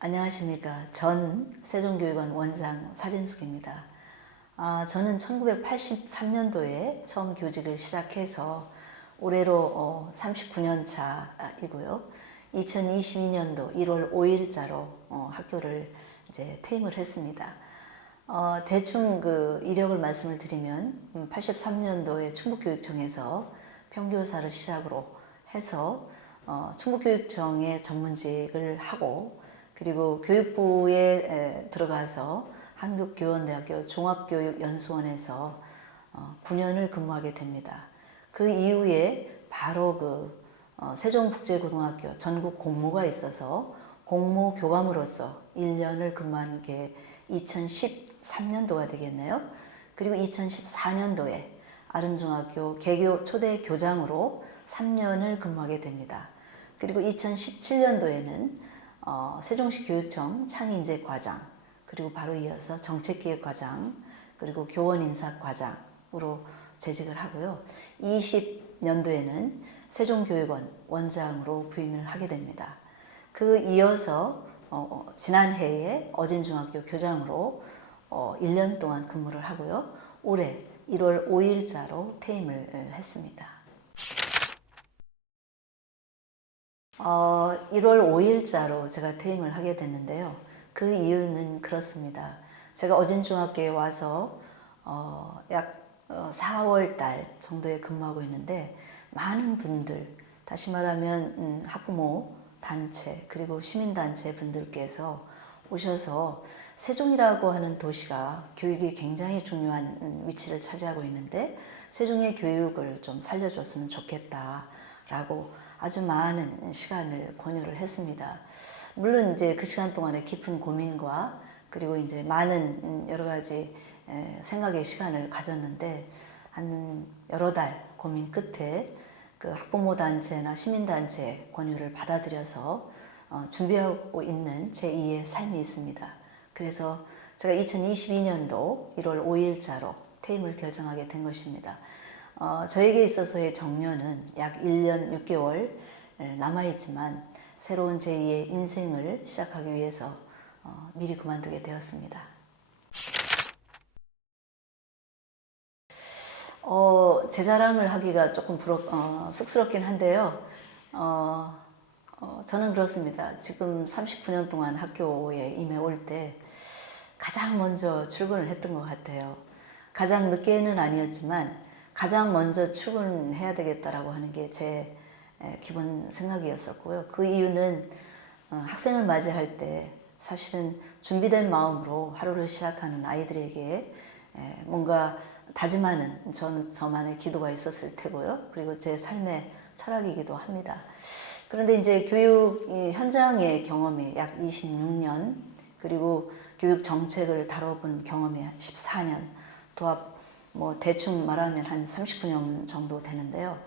안녕하십니까. 전 세종교육원 원장 사진숙입니다. 저는 1983년도에 처음 교직을 시작해서 올해로 39년 차이고요. 2022년도 1월 5일자로 학교를 이제 퇴임을 했습니다. 대충 그 이력을 말씀을 드리면 83년도에 충북교육청에서 평교사를 시작으로 해서 충북교육청의 전문직을 하고, 그리고 교육부에 들어가서 한국교원대학교 종합교육연수원에서 9년을 근무하게 됩니다. 그 이후에 바로 세종국제고등학교 전국 공모가 있어서 공모 교감으로서 1년을 근무한 게 2013년도가 되겠네요. 그리고 2014년도에 아름중학교 개교 초대 교장으로 3년을 근무하게 됩니다. 그리고 2017년도에는 세종시 교육청 창의인재과장, 그리고 바로 이어서 정책기획과장, 그리고 교원인사과장으로 재직을 하고요. 20년도에는 세종교육원 원장으로 부임을 하게 됩니다. 그 이어서 지난해에 어진중학교 교장으로 1년 동안 근무를 하고요. 올해 1월 5일자로 퇴임을 했습니다. 1월 5일자로 제가 퇴임을 하게 됐는데요. 그 이유는 그렇습니다. 제가 어진중학교에 와서 약 4월 달 정도에 근무하고 있는데, 많은 분들, 다시 말하면 학부모 단체 그리고 시민단체 분들께서 오셔서 세종이라고 하는 도시가 교육이 굉장히 중요한 위치를 차지하고 있는데 세종의 교육을 좀 살려줬으면 좋겠다라고 아주 많은 시간을 권유를 했습니다. 물론 이제 그 시간 동안에 깊은 고민과 그리고 이제 많은 여러 가지 생각의 시간을 가졌는데, 한 여러 달 고민 끝에 그 학부모 단체나 시민단체 권유를 받아들여서 준비하고 있는 제2의 삶이 있습니다. 그래서 제가 2022년도 1월 5일자로 퇴임을 결정하게 된 것입니다. 저에게 있어서의 정년은 약 1년 6개월 남아있지만 새로운 제2의 인생을 시작하기 위해서 미리 그만두게 되었습니다. 제 자랑을 하기가 조금 쑥스럽긴 한데요. 저는 그렇습니다. 지금 39년 동안 학교에 임해 올 때 가장 먼저 출근을 했던 것 같아요. 가장 늦게는 아니었지만 가장 먼저 출근해야 되겠다라고 하는 게 제 기본 생각이었었고요. 그 이유는 학생을 맞이할 때 사실은 준비된 마음으로 하루를 시작하는 아이들에게 뭔가 다짐하는 저만의 기도가 있었을 테고요. 그리고 제 삶의 철학이기도 합니다. 그런데 이제 교육 현장의 경험이 약 26년, 그리고 교육 정책을 다뤄본 경험이 14년, 도합 대충 말하면 한 39년 정도 되는데요.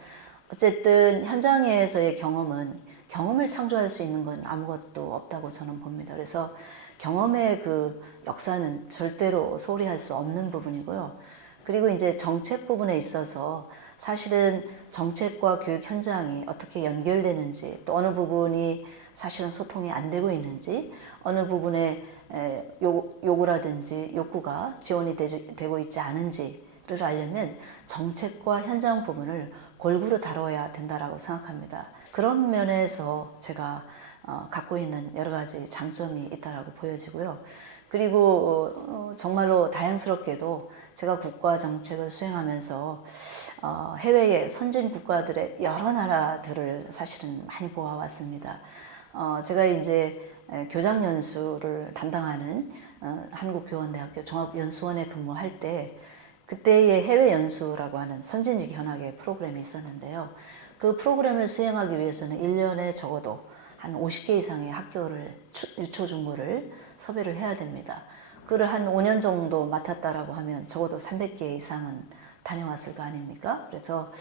어쨌든 현장에서의 경험을 창조할 수 있는 건 아무것도 없다고 저는 봅니다. 그래서 경험의 그 역사는 절대로 소홀히 할 수 없는 부분이고요. 그리고 이제 정책 부분에 있어서 사실은 정책과 교육 현장이 어떻게 연결되는지, 또 어느 부분이 사실은 소통이 안 되고 있는지, 어느 부분에 요구라든지 욕구가 지원이 되고 있지 않은지를 알려면 정책과 현장 부분을 골고루 다뤄야 된다고 생각합니다. 그런 면에서 제가 갖고 있는 여러 가지 장점이 있다고 보여지고요. 그리고 정말로 다행스럽게도 제가 국가 정책을 수행하면서 해외의 선진 국가들의 여러 나라들을 사실은 많이 보아왔습니다. 제가 이제 교장 연수를 담당하는 한국교원대학교 종합연수원에 근무할 때, 그때의 해외 연수라고 하는 선진직 현학의 프로그램이 있었는데요. 그 프로그램을 수행하기 위해서는 1년에 적어도 한 50개 이상의 학교를 유초중고를 섭외를 해야 됩니다. 그를 한 5년 정도 맡았다라고 하면 적어도 300개 이상은 다녀왔을 거 아닙니까? 그래서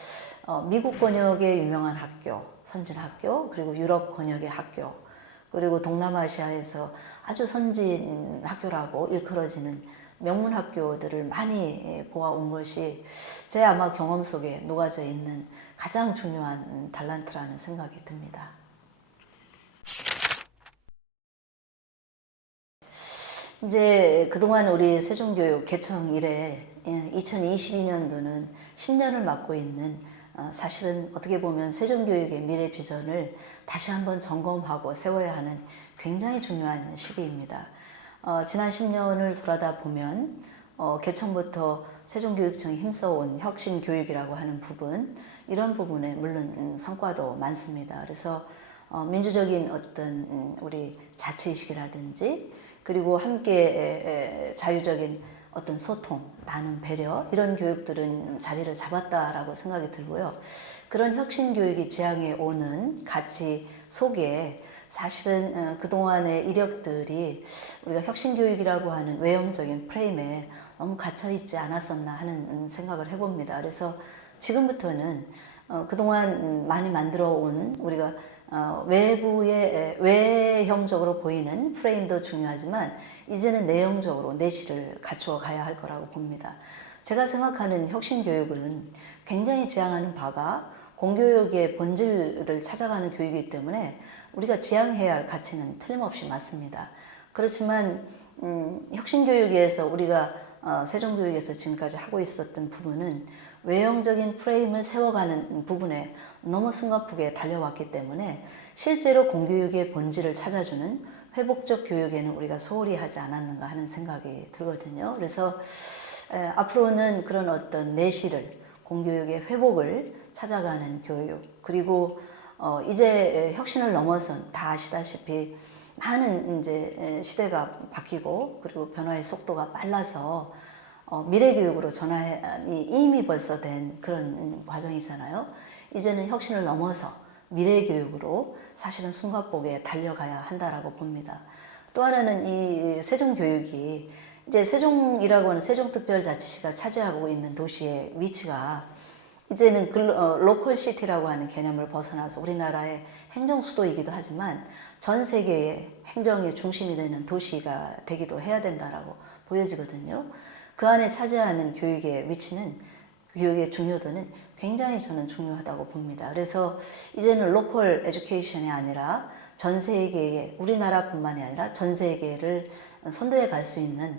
미국 권역의 유명한 학교, 선진 학교, 그리고 유럽 권역의 학교, 그리고 동남아시아에서 아주 선진 학교라고 일컬어지는 명문 학교들을 많이 보아온 것이 제 아마 경험 속에 녹아져 있는 가장 중요한 달란트라는 생각이 듭니다. 이제 그동안 우리 세종교육 개청 이래 2022년도는 10년을 맞고 있는 사실은 어떻게 보면 세종교육의 미래 비전을 다시 한번 점검하고 세워야 하는 굉장히 중요한 시기입니다. 지난 10년을 돌아다 보면 개청부터 세종교육청이 힘써온 혁신교육이라고 하는 부분, 이런 부분에 물론 성과도 많습니다. 그래서 민주적인 어떤 우리 자치의식이라든지 그리고 함께 자유적인 어떤 소통, 나눔, 배려 이런 교육들은 자리를 잡았다라고 생각이 들고요. 그런 혁신 교육이 지향해 오는 가치 속에 사실은 그동안의 이력들이 우리가 혁신 교육이라고 하는 외형적인 프레임에 너무 갇혀 있지 않았었나 하는 생각을 해봅니다. 그래서 지금부터는 그동안 많이 만들어 온 우리가 외부의 외형적으로 보이는 프레임도 중요하지만 이제는 내용적으로 내실을 갖추어 가야 할 거라고 봅니다. 제가 생각하는 혁신교육은 굉장히 지향하는 바가 공교육의 본질을 찾아가는 교육이기 때문에 우리가 지향해야 할 가치는 틀림없이 맞습니다. 그렇지만 혁신교육에서 우리가 세종교육에서 지금까지 하고 있었던 부분은 외형적인 프레임을 세워가는 부분에 너무 숨가쁘게 달려왔기 때문에 실제로 공교육의 본질을 찾아주는 회복적 교육에는 우리가 소홀히 하지 않았는가 하는 생각이 들거든요. 그래서 앞으로는 그런 어떤 내실을, 공교육의 회복을 찾아가는 교육, 그리고 이제 혁신을 넘어선 다 아시다시피 많은 이제 시대가 바뀌고 그리고 변화의 속도가 빨라서 미래교육으로 전환이 이미 벌써 된 그런 과정이잖아요. 이제는 혁신을 넘어서 미래교육으로 사실은 숨가쁘게 달려가야 한다라고 봅니다. 또 하나는 이 세종교육이 이제 세종이라고 하는 세종특별자치시가 차지하고 있는 도시의 위치가 이제는 로컬 시티라고 하는 개념을 벗어나서 우리나라의 행정 수도이기도 하지만 전 세계의 행정의 중심이 되는 도시가 되기도 해야 된다라고 보여지거든요. 그 안에 차지하는 교육의 위치는, 교육의 중요도는 굉장히 저는 중요하다고 봅니다. 그래서 이제는 로컬 에듀케이션이 아니라 전 세계의, 우리나라뿐만이 아니라 전 세계를 선도해 갈 수 있는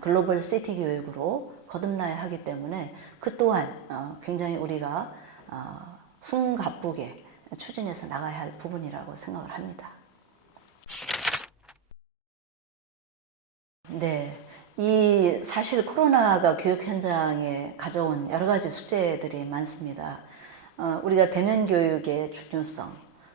글로벌 시티 교육으로 거듭나야 하기 때문에 그 또한 굉장히 우리가 숨가쁘게 추진해서 나가야 할 부분이라고 생각을 합니다. 네. 이 사실 코로나가 교육 현장에 가져온 여러 가지 숙제들이 많습니다. 우리가 대면 교육의 중요성,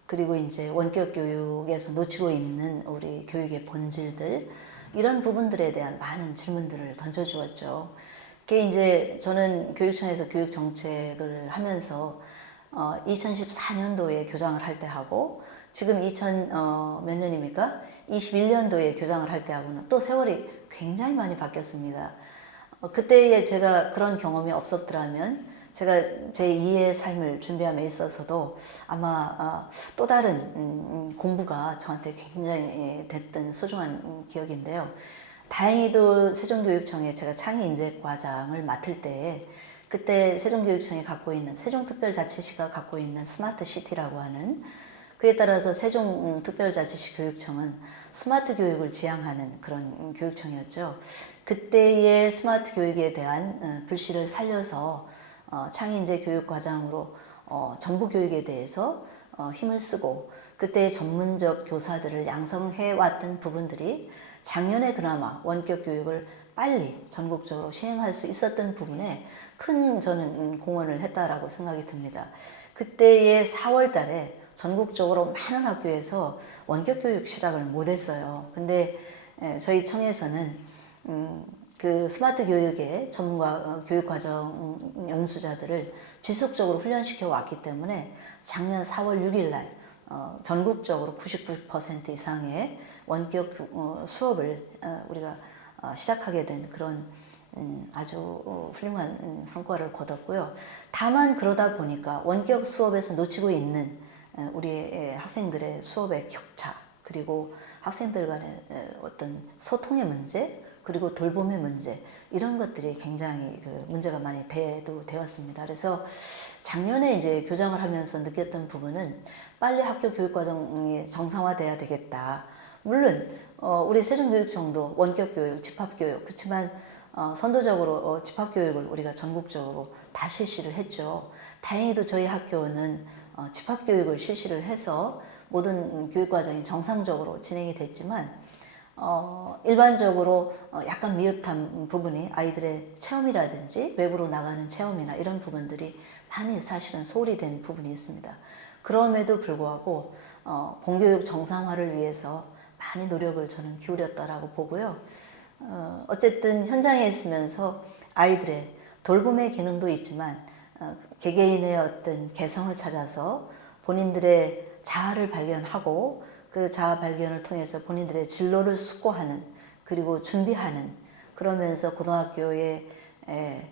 그리고 이제 원격 교육에서 놓치고 있는 우리 교육의 본질들, 이런 부분들에 대한 많은 질문들을 던져주었죠. 그게 이제 저는 교육청에서 교육 정책을 하면서 2014년도에 교장을 할 때 하고 지금 2000 몇 년입니까? 21년도에 교장을 할 때 하고는 또 세월이 굉장히 많이 바뀌었습니다. 그때에 제가 그런 경험이 없었더라면 제가 제 2의 삶을 준비함에 있어서도 아마 또 다른 공부가 저한테 굉장히 됐던 소중한 기억인데요. 다행히도 세종교육청에 제가 창의인재과장을 맡을 때에 그때 세종교육청이 갖고 있는, 세종특별자치시가 갖고 있는 스마트시티라고 하는, 그에 따라서 세종특별자치시 교육청은 스마트 교육을 지향하는 그런 교육청이었죠. 그때의 스마트 교육에 대한 불씨를 살려서 창의인재 교육과장으로 정부 교육에 대해서 힘을 쓰고 그때 전문적 교사들을 양성해 왔던 부분들이 작년에 그나마 원격 교육을 빨리 전국적으로 시행할 수 있었던 부분에 큰 저는 공헌을 했다라고 생각이 듭니다. 그때의 4월 달에 전국적으로 많은 학교에서 원격 교육 시작을 못했어요. 근데 저희 청에서는 그 스마트 교육의 전문가 교육과정 연수자들을 지속적으로 훈련시켜 왔기 때문에 작년 4월 6일 날 전국적으로 99% 이상의 원격 수업을 우리가 시작하게 된 그런 아주 훌륭한 성과를 거뒀고요. 다만 그러다 보니까 원격 수업에서 놓치고 있는 우리 학생들의 수업의 격차, 그리고 학생들 간의 어떤 소통의 문제, 그리고 돌봄의 문제, 이런 것들이 굉장히 그 문제가 많이 대두되었습니다. 그래서 작년에 이제 교장을 하면서 느꼈던 부분은 빨리 학교 교육 과정이 정상화돼야 되겠다. 물론 우리 세종교육청도 원격교육, 집합교육, 그렇지만 선도적으로 집합교육을 우리가 전국적으로 다 실시를 했죠. 다행히도 저희 학교는 집합교육을 실시를 해서 모든 교육과정이 정상적으로 진행이 됐지만 일반적으로 약간 미흡한 부분이 아이들의 체험이라든지 외부로 나가는 체험이나 이런 부분들이 많이 사실은 소홀히 된 부분이 있습니다. 그럼에도 불구하고 공교육 정상화를 위해서 많이 노력을 저는 기울였다라고 보고요. 어쨌든 현장에 있으면서 아이들의 돌봄의 기능도 있지만 개개인의 어떤 개성을 찾아서 본인들의 자아를 발견하고 그 자아 발견을 통해서 본인들의 진로를 숙고하는, 그리고 준비하는, 그러면서 고등학교의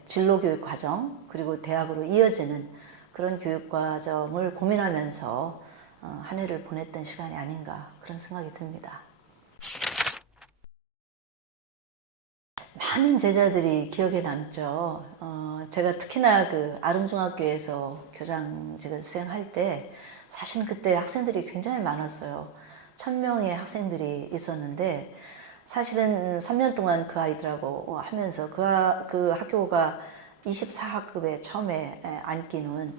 진로 교육 과정, 그리고 대학으로 이어지는 그런 교육 과정을 고민하면서 한 해를 보냈던 시간이 아닌가, 그런 생각이 듭니다. 많은 제자들이 기억에 남죠. 제가 특히나 그 아름중학교에서 교장직을 수행할 때 사실은 그때 학생들이 굉장히 많았어요. 1000명의 학생들이 있었는데 사실은 3년 동안 그 아이들하고 하면서 그 학교가 24학급에 처음에 앉기는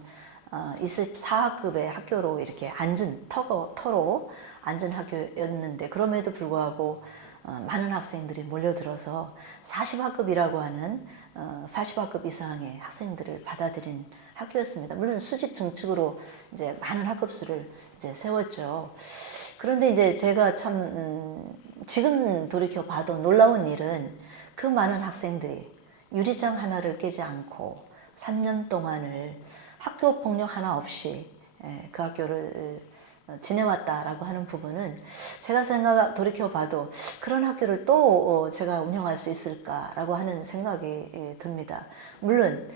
24학급의 학교로 이렇게 앉은 터로 앉은 학교였는데, 그럼에도 불구하고 많은 학생들이 몰려들어서 40학급이라고 하는 40학급 이상의 학생들을 받아들인 학교였습니다. 물론 수직 증축으로 이제 많은 학급수를 이제 세웠죠. 그런데 이제 제가 참 지금 돌이켜 봐도 놀라운 일은 그 많은 학생들이 유리장 하나를 깨지 않고 3년 동안을 학교 폭력 하나 없이 그 학교를 지내왔다라고 하는 부분은 제가 돌이켜 봐도 그런 학교를 또 제가 운영할 수 있을까라고 하는 생각이 듭니다. 물론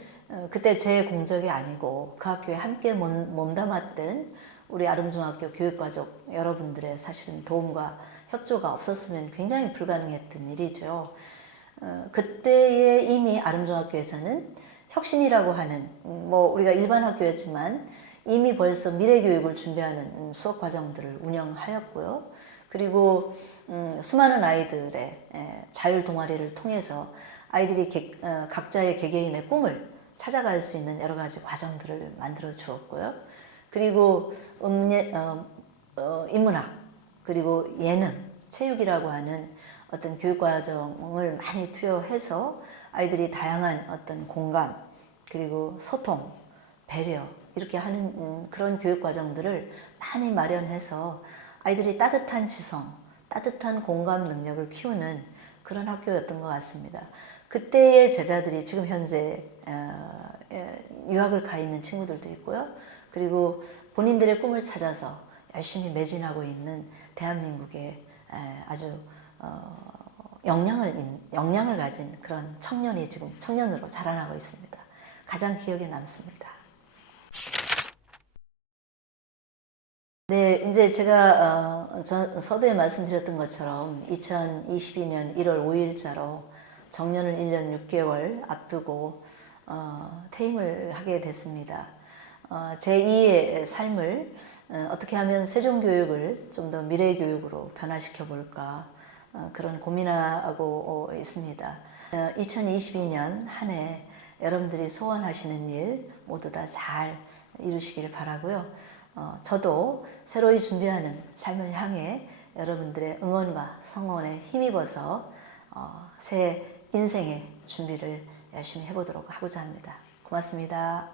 그때 제 공적이 아니고 그 학교에 함께 몸담았던 우리 아름중학교 교육가족 여러분들의 사실은 도움과 협조가 없었으면 굉장히 불가능했던 일이죠. 그때에 이미 아름중학교에서는 혁신이라고 하는, 뭐 우리가 일반 학교였지만 이미 벌써 미래교육을 준비하는 수업 과정들을 운영하였고요. 그리고 수많은 아이들의 자율 동아리를 통해서 아이들이 각자의 개개인의 꿈을 찾아갈 수 있는 여러 가지 과정들을 만들어 주었고요. 그리고 인문학, 그리고 예능, 체육이라고 하는 어떤 교육과정을 많이 투여해서 아이들이 다양한 어떤 공감, 그리고 소통, 배려, 이렇게 하는 그런 교육과정들을 많이 마련해서 아이들이 따뜻한 지성, 따뜻한 공감 능력을 키우는 그런 학교였던 것 같습니다. 그때의 제자들이 지금 현재 유학을 가 있는 친구들도 있고요. 그리고 본인들의 꿈을 찾아서 열심히 매진하고 있는 대한민국의 아주 역량을 가진 그런 청년이 지금 청년으로 자라나고 있습니다. 가장 기억에 남습니다. 네, 이제 제가 서두에 말씀드렸던 것처럼 2022년 1월 5일자로 정년을 1년 6개월 앞두고 퇴임을 하게 됐습니다. 제2의 삶을 어떻게 하면 세종교육을 좀 더 미래교육으로 변화시켜 볼까, 그런 고민하고 있습니다. 2022년 한 해 여러분들이 소원하시는 일 모두 다 잘 이루시길 바라고요. 저도 새로이 준비하는 삶을 향해 여러분들의 응원과 성원에 힘입어서 새 인생의 준비를 열심히 해보도록 하고자 합니다. 고맙습니다.